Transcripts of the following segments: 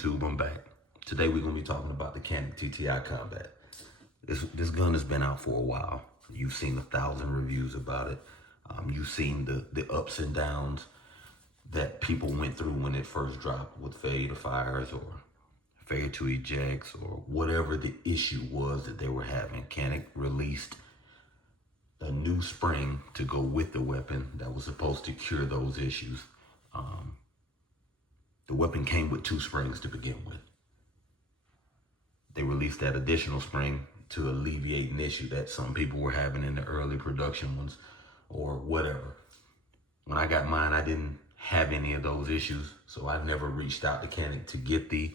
YouTube, I'm back. Today we're gonna be talking about the Canik TTI Combat. This gun has been out for a while. You've seen 1,000 reviews about it. You've seen the ups and downs that people went through when it first dropped with failure to fires or failure to ejects or whatever the issue was that they were having. Canik released a new spring to go with the weapon that was supposed to cure those issues. The weapon came with 2 springs to begin with. They released that additional spring to alleviate an issue that some people were having in the early production ones or whatever. When I got mine, I didn't have any of those issues, so I never reached out to Canik to get the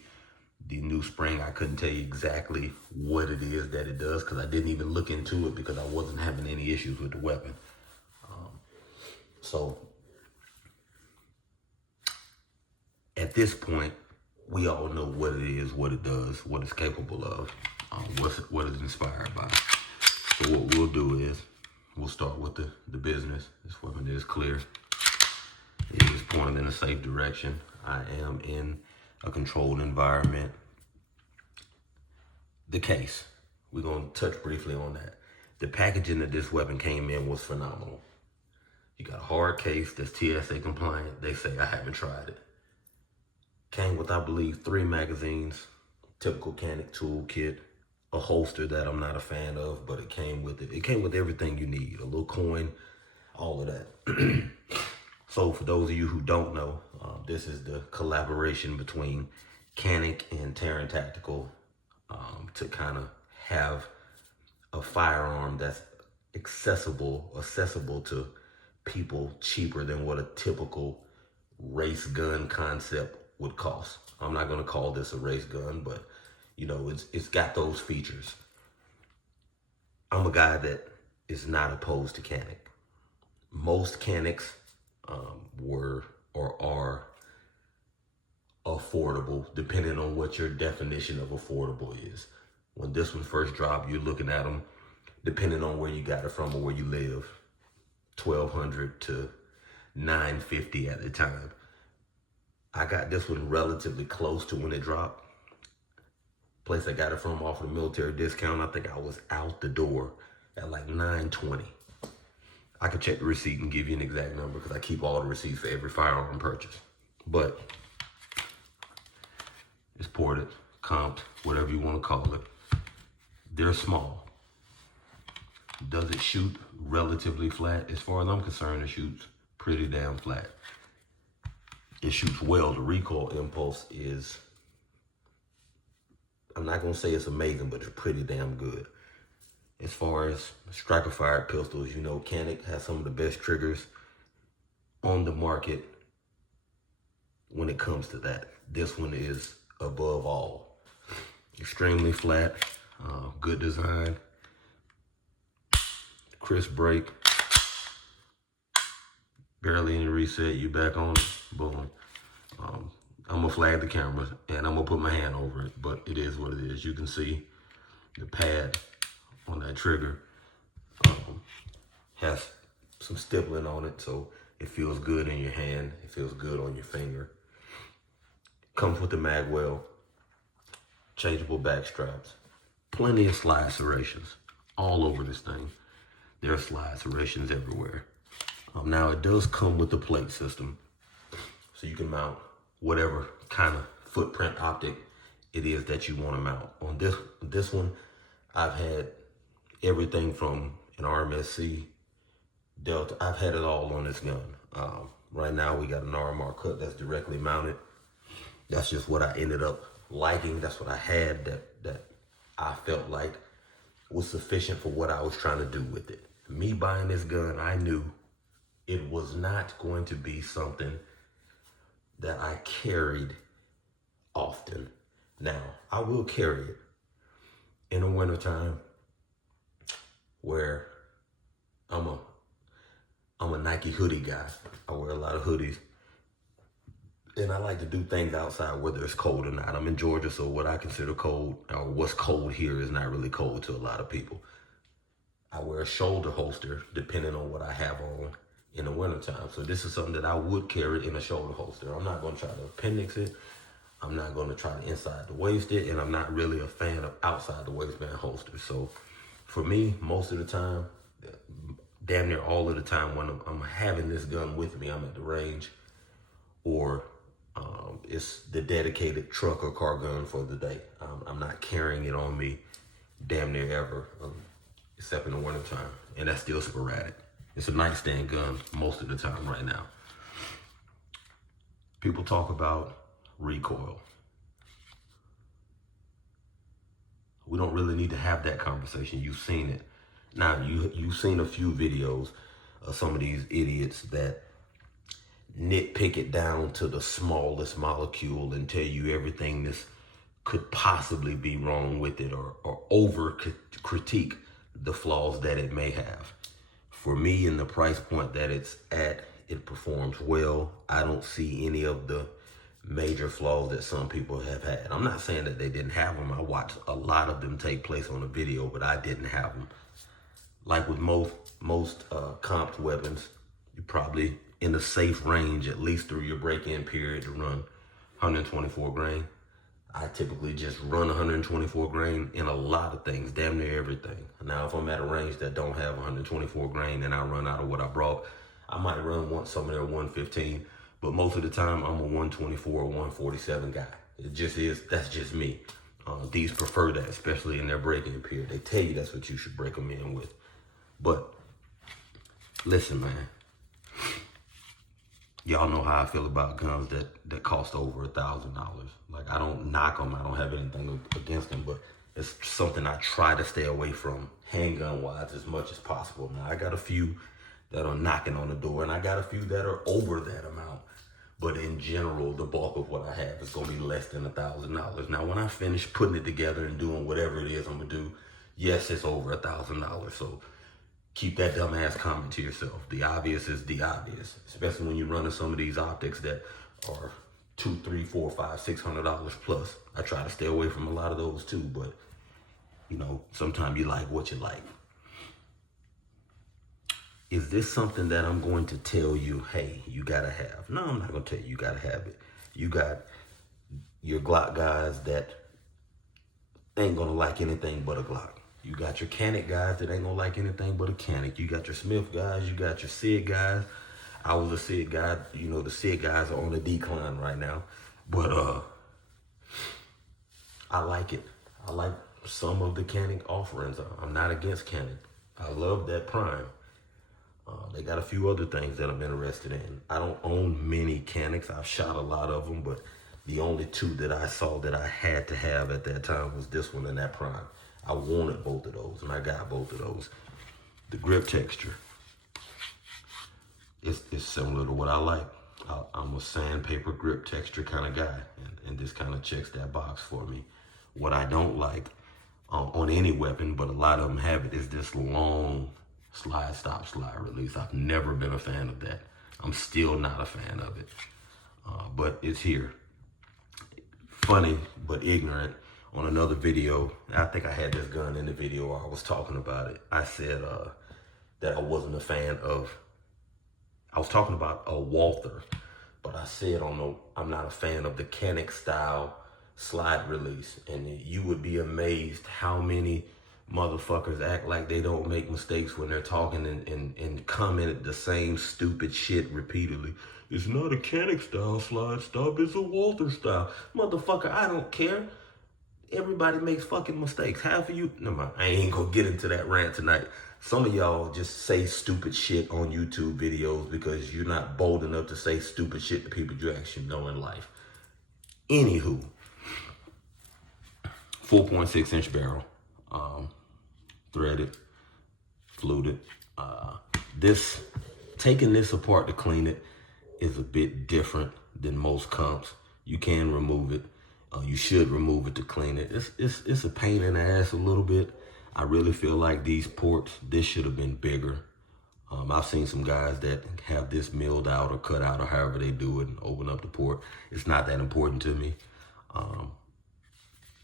new spring. I couldn't tell you exactly what it is that it does because I didn't even look into it because I wasn't having any issues with the weapon. So at this point, we all know what it is, what it does, what it's capable of, what it's inspired by. So what we'll do is, we'll start with the business. This weapon is clear. It is pointed in a safe direction. I am in a controlled environment. The case, we're gonna touch briefly on that. The packaging that this weapon came in was phenomenal. You got a hard case that's TSA compliant. They say I haven't tried it. Came with, I believe, 3 magazines, typical Canik toolkit, a holster that I'm not a fan of, but it came with it. It came with everything you need, a little coin, all of that. So for those of you who don't know, this is the collaboration between Canik and Taran Tactical to kind of have a firearm that's accessible to people cheaper than what a typical race gun concept would cost. I'm not going to call this a race gun, but you know, it's got those features. I'm a guy that is not opposed to Canik. Most Caniks were or are affordable, depending on what your definition of affordable is. When this one first dropped, you're looking at them, depending on where you got it from or where you live, $1,200 to $950 at the time. I got this one relatively close to when it dropped. Place I got it from offered a military discount. I think I was out the door at like $920. I could check the receipt and give you an exact number because I keep all the receipts for every firearm purchase. But it's ported, comped, whatever you want to call it. They're small. Does it shoot relatively flat? As far as I'm concerned, it shoots pretty damn flat. It shoots well. The recoil impulse is, I'm not going to say it's amazing, but it's pretty damn good. As far as striker-fired pistols, you know, Canik has some of the best triggers on the market when it comes to that. This one is above all. Extremely flat, good design, crisp break, barely any reset, you back on it, boom. I'm gonna flag the camera and I'm gonna put my hand over it, but it is what it is. You can see the pad on that trigger has some stippling on it, so it feels good in your hand. It feels good on your finger. Comes with the mag well, changeable back straps, plenty of slide serrations all over this thing. There are slide serrations everywhere. Now it does come with the plate system, so you can mount whatever kind of footprint optic it is that you want to mount. On this one, I've had everything from an RMSC, Delta. I've had it all on this gun. Right now we got an RMR cut that's directly mounted. That's just what I ended up liking. That's what I had that I felt like was sufficient for what I was trying to do with it. Me buying this gun, I knew it was not going to be something that I carried often. Now, I will carry it in the wintertime where I'm a Nike hoodie guy. I wear a lot of hoodies. And I like to do things outside whether it's cold or not. I'm in Georgia, so what I consider cold, or what's cold here, is not really cold to a lot of people. I wear a shoulder holster depending on what I have on in the wintertime. So this is something that I would carry in a shoulder holster. I'm not going to try to appendix it. I'm not going to try to inside the waist it, and I'm not really a fan of outside the waistband holsters. So for me, most of the time, damn near all of the time when I'm having this gun with me, I'm at the range, or it's the dedicated truck or car gun for the day. I'm not carrying it on me damn near ever, except in the wintertime, and that's still sporadic. It's a nightstand gun most of the time right now. People talk about recoil. We don't really need to have that conversation. You've seen it. Now, you've seen a few videos of some of these idiots that nitpick it down to the smallest molecule and tell you everything this could possibly be wrong with it, or over critique the flaws that it may have. For me, in the price point that it's at, it performs well. I don't see any of the major flaws that some people have had. I'm not saying that they didn't have them. I watched a lot of them take place on a video, but I didn't have them. Like with most comped weapons, you're probably in a safe range, at least through your break-in period, to run 124 grain. I typically just run 124 grain in a lot of things, damn near everything. Now, if I'm at a range that don't have 124 grain and I run out of what I brought, I might run somewhere 115, but most of the time I'm a 124 or 147 guy. It just is, that's just me. These prefer that, especially in their break-in period. They tell you that's what you should break them in with. But listen, man, y'all know how I feel about guns that cost over $1,000. Like, I don't knock them. I don't have anything against them, but it's something I try to stay away from handgun wise as much as possible. Now, I got a few that are knocking on the door, and I got a few that are over that amount. But in general, the bulk of what I have is gonna be less than $1,000. Now, when I finish putting it together and doing whatever it is I'm gonna do, yes, it's over $1,000. So keep that dumbass comment to yourself. The obvious is the obvious, especially when you're running some of these optics that are $200, $300, $400, $500, $600 plus. I try to stay away from a lot of those too, but you know, sometimes you like what you like. Is this something that I'm going to tell you, hey, you gotta have? No, I'm not gonna tell you you gotta have it. You got your Glock guys that ain't gonna like anything but a Glock. You got your Canik guys that ain't gonna like anything but a Canik. You got your Smith guys, you got your SIG guys. I was a SIG guy. You know, the SIG guys are on the decline right now. But I like it. I like some of the Canik offerings. I'm not against Canik. I love that Prime. They got a few other things that I'm interested in. I don't own many Caniks. I've shot a lot of them, but the only two that I saw that I had to have at that time was this one and that Prime. I wanted both of those, and I got both of those. The grip texture is similar to what I like. I'm a sandpaper grip texture kind of guy, and this kind of checks that box for me. What I don't like on any weapon, but a lot of them have it, is this long slide, stop, slide release. I've never been a fan of that. I'm still not a fan of it, but it's here. Funny, but ignorant. On another video, I think I had this gun in the video where I was talking about it. I said that I wasn't a fan of, I was talking about a Walther, but I said I'm not a fan of the Canik style slide release. And you would be amazed how many motherfuckers act like they don't make mistakes when they're talking and comment the same stupid shit repeatedly. It's not a Canik style slide stop, it's a Walther style. Motherfucker, I don't care. Everybody makes fucking mistakes. Half of you, never mind, I ain't gonna get into that rant tonight. Some of y'all just say stupid shit on YouTube videos because you're not bold enough to say stupid shit to people you actually know in life. Anywho, 4.6 inch barrel, threaded, fluted. Taking this apart to clean it is a bit different than most comps. You can remove it. You should remove it to clean it. It's a pain in the ass a little bit. I really feel like these ports, this should have been bigger. I've seen some guys that have this milled out or cut out or however they do it and open up the port. It's not that important to me.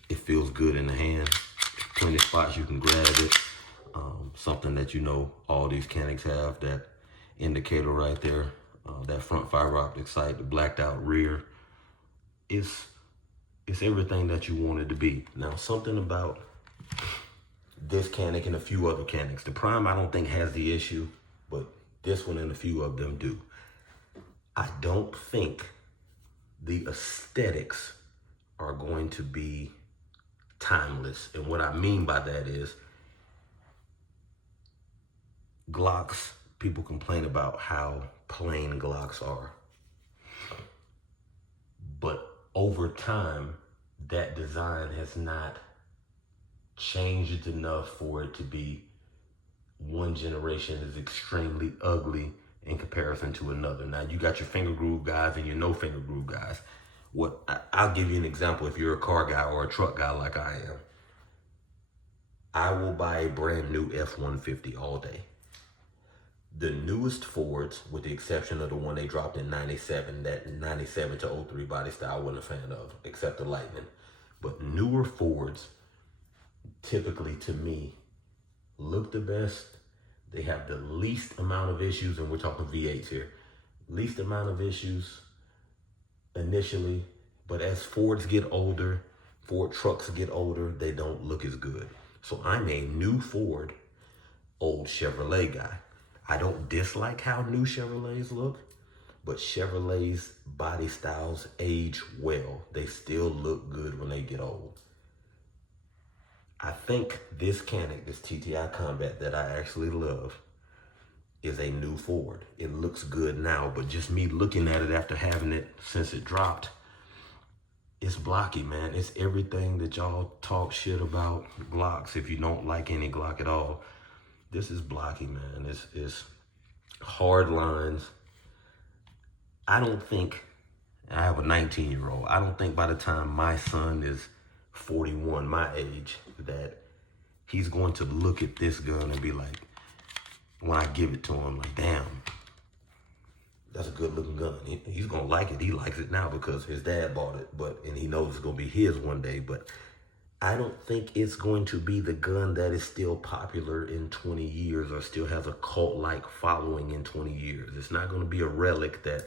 It feels good in the hand. Plenty of spots you can grab it. Something that you know all these Caniks have, that indicator right there, that front fiber optic sight, the blacked out rear. It's It's everything that you want it to be. Now, something about this Canik and a few other Caniks. The Prime, I don't think has the issue, but this one and a few of them do. I don't think the aesthetics are going to be timeless. And what I mean by that is Glocks, people complain about how plain Glocks are. But over time, that design has not changed enough for it to be one generation is extremely ugly in comparison to another. Now, you got your finger groove guys and your no finger groove guys. I'll give you an example. If you're a car guy or a truck guy like I am, I will buy a brand new F-150 all day. The newest Fords, with the exception of the one they dropped in 97, that 97 to 03 body style I wasn't a fan of, except the Lightning. But newer Fords, typically to me, look the best. They have the least amount of issues, and we're talking V8s here. Least amount of issues initially, but as Fords get older, Ford trucks get older, they don't look as good. So I'm a new Ford, old Chevrolet guy. I don't dislike how new Chevrolets look, but Chevrolet's body styles age well. They still look good when they get old. I think this Canik, this TTI Combat that I actually love, is a new Ford. It looks good now, but just me looking at it after having it since it dropped, it's blocky, man. It's everything that y'all talk shit about Glocks if you don't like any Glock at all. This is blocky, man. It's hard lines. I don't think, I have a 19-year-old. I don't think by the time my son is 41, my age, that he's going to look at this gun and be like, when I give it to him, like, damn, that's a good looking gun. He's gonna like it. He likes it now because his dad bought it, and he knows it's gonna be his one day. But I don't think it's going to be the gun that is still popular in 20 years or still has a cult-like following in 20 years. It's not gonna be a relic that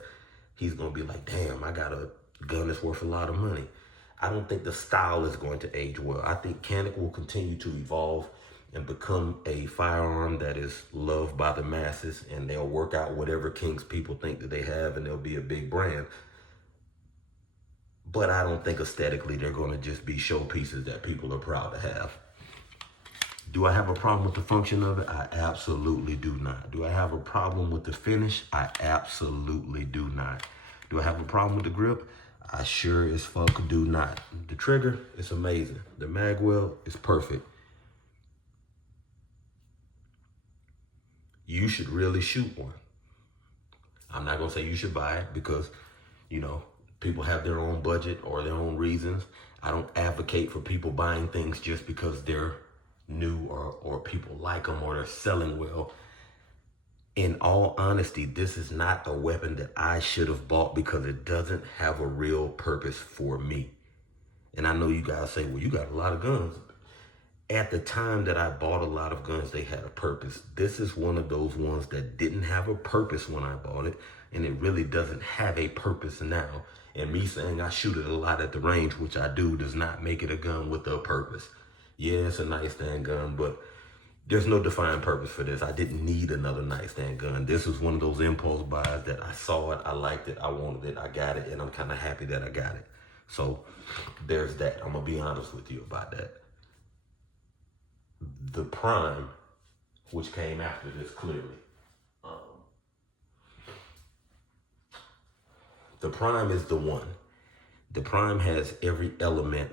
he's gonna be like, damn, I got a gun that's worth a lot of money. I don't think the style is going to age well. I think Canik will continue to evolve and become a firearm that is loved by the masses, and they'll work out whatever kinks people think that they have, and they'll be a big brand. But I don't think aesthetically they're going to just be showpieces that people are proud to have. Do I have a problem with the function of it? I absolutely do not. Do I have a problem with the finish? I absolutely do not. Do I have a problem with the grip? I sure as fuck do not. The trigger is amazing. The mag well is perfect. You should really shoot one. I'm not gonna say you should buy it because, you know, people have their own budget or their own reasons. I don't advocate for people buying things just because they're new or people like them or they're selling well. In all honesty, this is not a weapon that I should have bought because it doesn't have a real purpose for me. And I know you guys say, well, you got a lot of guns. At the time that I bought a lot of guns, they had a purpose. This is one of those ones that didn't have a purpose when I bought it, and it really doesn't have a purpose now. And me saying I shoot it a lot at the range, which I do, does not make it a gun with a purpose. Yeah, it's a nightstand gun, but there's no defined purpose for this. I didn't need another nightstand gun. This was one of those impulse buys that I saw it, I liked it, I wanted it, I got it, and I'm kind of happy that I got it. So there's that. I'm gonna be honest with you about that. The Prime, which came after this clearly, the Prime is the one. The Prime has every element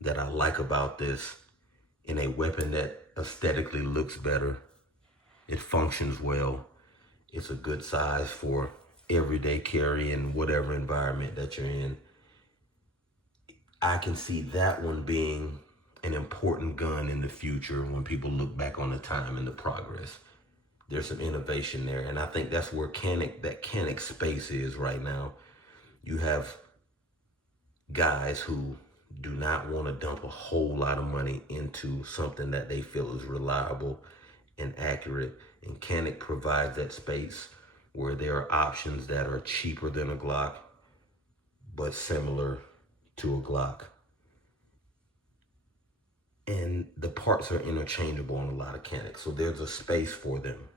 that I like about this in a weapon that aesthetically looks better. It functions well. It's a good size for everyday carry in whatever environment that you're in. I can see that one being an important gun in the future when people look back on the time and the progress. There's some innovation there, and I think that's where that Canik space is right now. You have guys who do not want to dump a whole lot of money into something that they feel is reliable and accurate, and Canik provides that space where there are options that are cheaper than a Glock, but similar to a Glock. and the parts are interchangeable on a lot of Canics. So there's a space for them.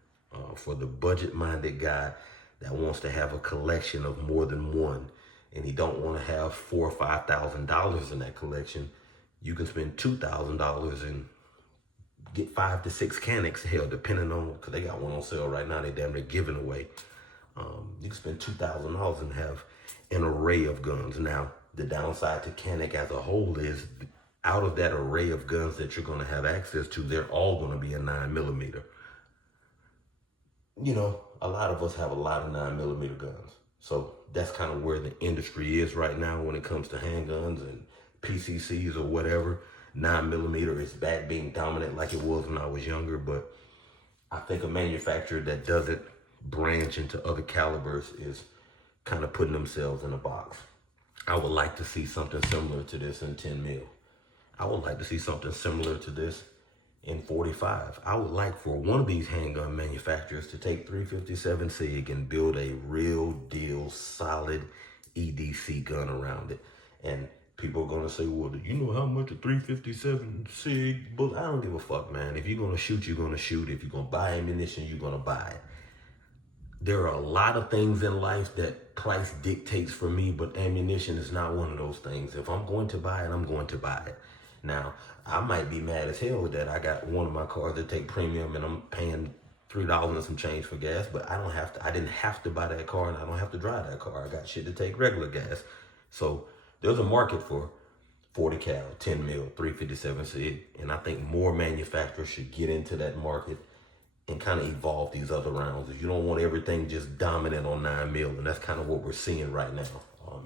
For the budget-minded guy that wants to have a collection of more than one, and he don't want to have $4,000 or $5,000 in that collection, you can spend $2,000 and get 5 to 6 Canics, hell, depending on, because they got one on sale right now, they damn near giving away. You can spend $2,000 and have an array of guns. Now, the downside to Canik as a whole is, out of that array of guns that you're going to have access to, they're all going to be a 9mm. You know, a lot of us have a lot of 9mm guns. So that's kind of where the industry is right now when it comes to handguns and PCCs or whatever. 9mm is back being dominant like it was when I was younger, but I think a manufacturer that doesn't branch into other calibers is kind of putting themselves in a box. I would like to see something similar to this in 10mm. I would like to see something similar to this in 45. I would like for one of these handgun manufacturers to take 357 SIG and build a real deal solid EDC gun around it. And people are gonna say, well, do you know how much a 357 SIG bullet? I don't give a fuck, man. If you're gonna shoot, you're gonna shoot. If you're gonna buy ammunition, you're gonna buy it. There are a lot of things in life that price dictates for me, but ammunition is not one of those things. If I'm going to buy it, I'm going to buy it. Now, I might be mad as hell with that. I got one of my cars that take premium and I'm paying $3 and some change for gas, but I didn't have to buy that car and I don't have to drive that car. I got shit to take regular gas. So there's a market for 40 cal, 10mm, 357 SIG, and I think more manufacturers should get into that market and kind of evolve these other rounds. You don't want everything just dominant on 9mm, and that's kind of what we're seeing right now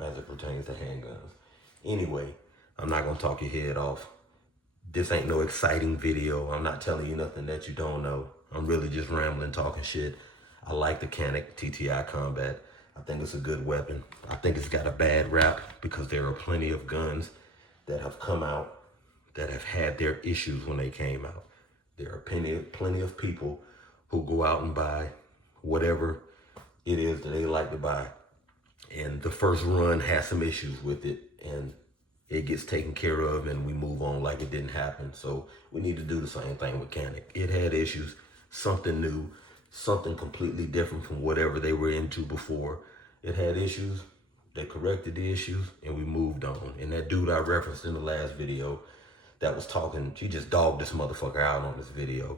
as it pertains to handguns. Anyway, I'm not gonna talk your head off. This ain't no exciting video. I'm not telling you nothing that you don't know. I'm really just rambling, talking shit. I like the Canik TTI Combat. I think it's a good weapon. I think it's got a bad rap because there are plenty of guns that have come out that have had their issues when they came out. There are plenty of people who go out and buy whatever it is that they like to buy, and the first run has some issues with it, and it gets taken care of and we move on like it didn't happen. So we need to do the same thing with Canik. It had issues, something new, something completely different from whatever they were into before. It had issues, they corrected the issues, and we moved on. And that dude I referenced in the last video that was talking, he just dogged this motherfucker out on this video.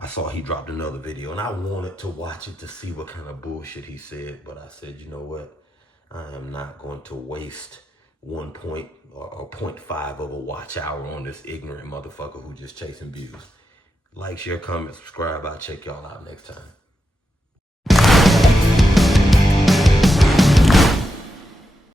I saw he dropped another video and I wanted to watch it to see what kind of bullshit he said, but I said, you know what? I am not going to waste 1 point or 0.5 of a watch hour on this ignorant motherfucker who just chasing views. Like, share, comment, subscribe. I'll check y'all out next time.